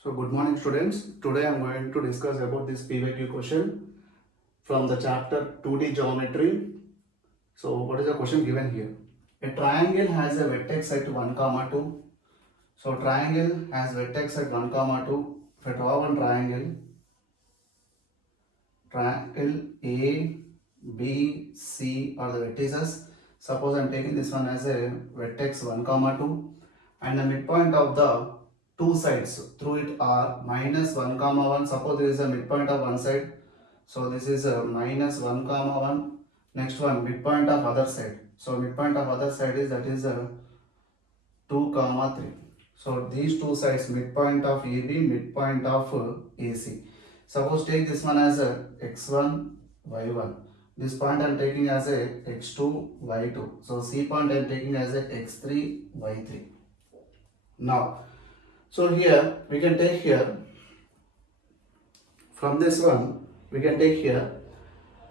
So good morning students. Today I am going to discuss about this PYQ question from the chapter 2D Geometry. So what is the question given here? A triangle has a vertex at 1, comma 2. So triangle has vertex at 1, comma 2. If I draw one triangle A, B, C are the vertices. Suppose I am taking this one as a vertex 1, comma 2 and the midpoint of the two sides through it are minus 1, comma 1. Suppose there is a midpoint of one side. So this is a minus 1, comma 1. Next one, midpoint of other side. So midpoint of other side is that is a 2, comma 3. So these two sides, midpoint of AB, midpoint of AC. Suppose take this one as a x1, y1. This point I am taking as a x2, y2. So C point I am taking as a x3, y3. Now, so here we can take here from this one we can take here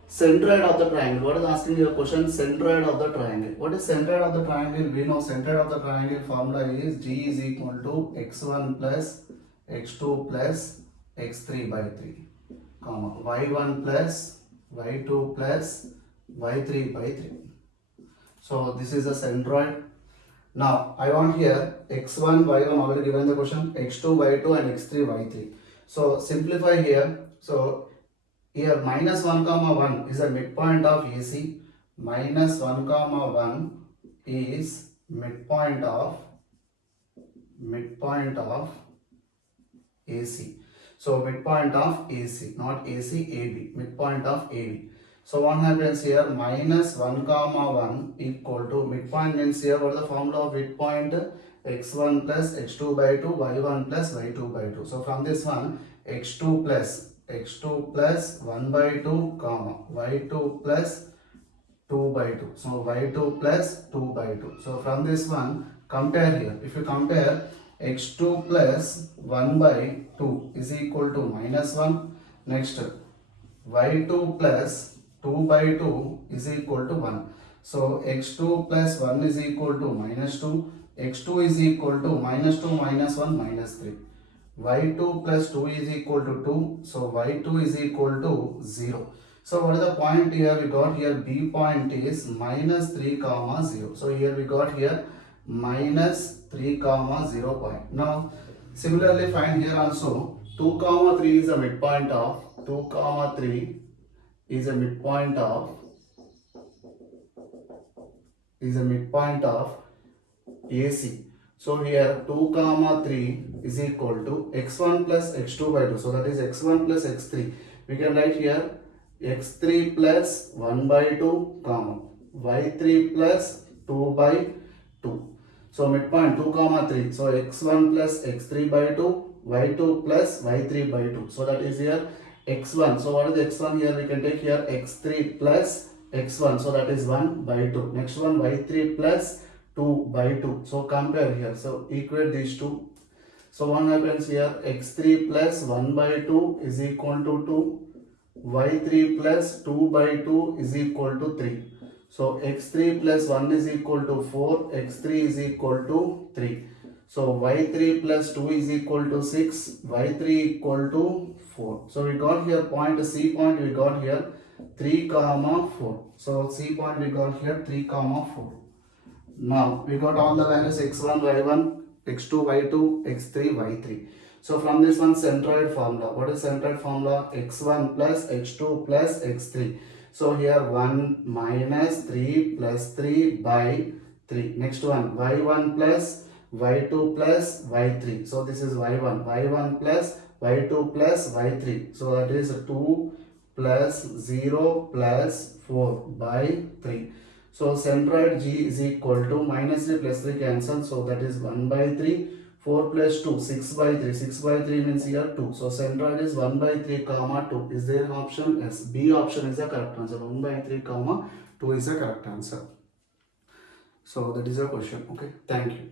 centroid of the triangle. What is asking your question? Centroid of the triangle. What is centroid of the triangle? We know centroid of the triangle formula is G is equal to x1 plus x2 plus x3 by 3, comma y1 plus y2 plus y3 by 3. So this is a centroid. Now I want here x1, y1 already given the question, x2, y2 and x3, y3. So simplify here. So here minus 1, comma 1 is the midpoint of AC. Minus 1, comma 1 is midpoint of AC. So midpoint of AC, not AC, AB, midpoint of AB. So what happens here? Minus 1, comma 1 equal to midpoint means here what is the formula of midpoint? x1 plus x2 by 2, y1 plus y2 by 2. So from this one x2 plus 1 by 2, comma y2 plus 2 by 2. So y2 plus 2 by 2. So from this one compare here. If you compare x2 plus 1 by 2 is equal to minus 1. Next y2 plus 2 by 2 is equal to 1. So x2 plus 1 is equal to minus 2. x2 is equal to minus 2 minus 1 minus 3. y2 plus 2 is equal to 2. So y2 is equal to 0. So what is the point here? We got here B point is minus 3, comma 0. So here we got here minus 3, comma 0 point. Now similarly find here also 2, comma 3 is a midpoint of 2, comma 3 is a midpoint of AC. So here 2, comma 3 is equal to x1 plus x2 by 2. So that is x1 plus x3. We can write here x3 plus 1 by 2, comma y3 plus 2 by 2. So midpoint 2, comma 3. So x1 plus x3 by 2, y2 plus y3 by 2. So that is here x1. So what is x1 here? We can take here x3 plus x1. So that is 1 by 2. Next one y3 plus 2 by 2. So compare here. So equate these two. So what happens here? x3 plus 1 by 2 is equal to 2. y3 plus 2 by 2 is equal to 3. So x3 plus 1 is equal to 4. x3 is equal to 3. So y3 plus 2 is equal to 6. y3 equal to 4. So we got here point C point, we got here 3, comma 4. So C point we got here 3, comma 4. Now we got all the values x1, y1, x2, y2, x3, y3. So from this one centroid formula. What is centroid formula? x1 plus x2 plus x3. So here 1 minus 3 plus 3 by 3. Next one y1 plus y2 plus y3. So this is y1 plus y2 plus y3. So that is 2 plus 0 plus 4 by 3. So centroid G is equal to minus 3 plus 3 cancel. So that is 1 by 3. 4 plus 2, 6 by 3. 6 by 3 means here 2. So centroid is 1 by 3, comma 2. Is there an option? Yes. B option is the correct answer. 1 by 3, comma 2 is the correct answer. So that is the question. Okay. Thank you.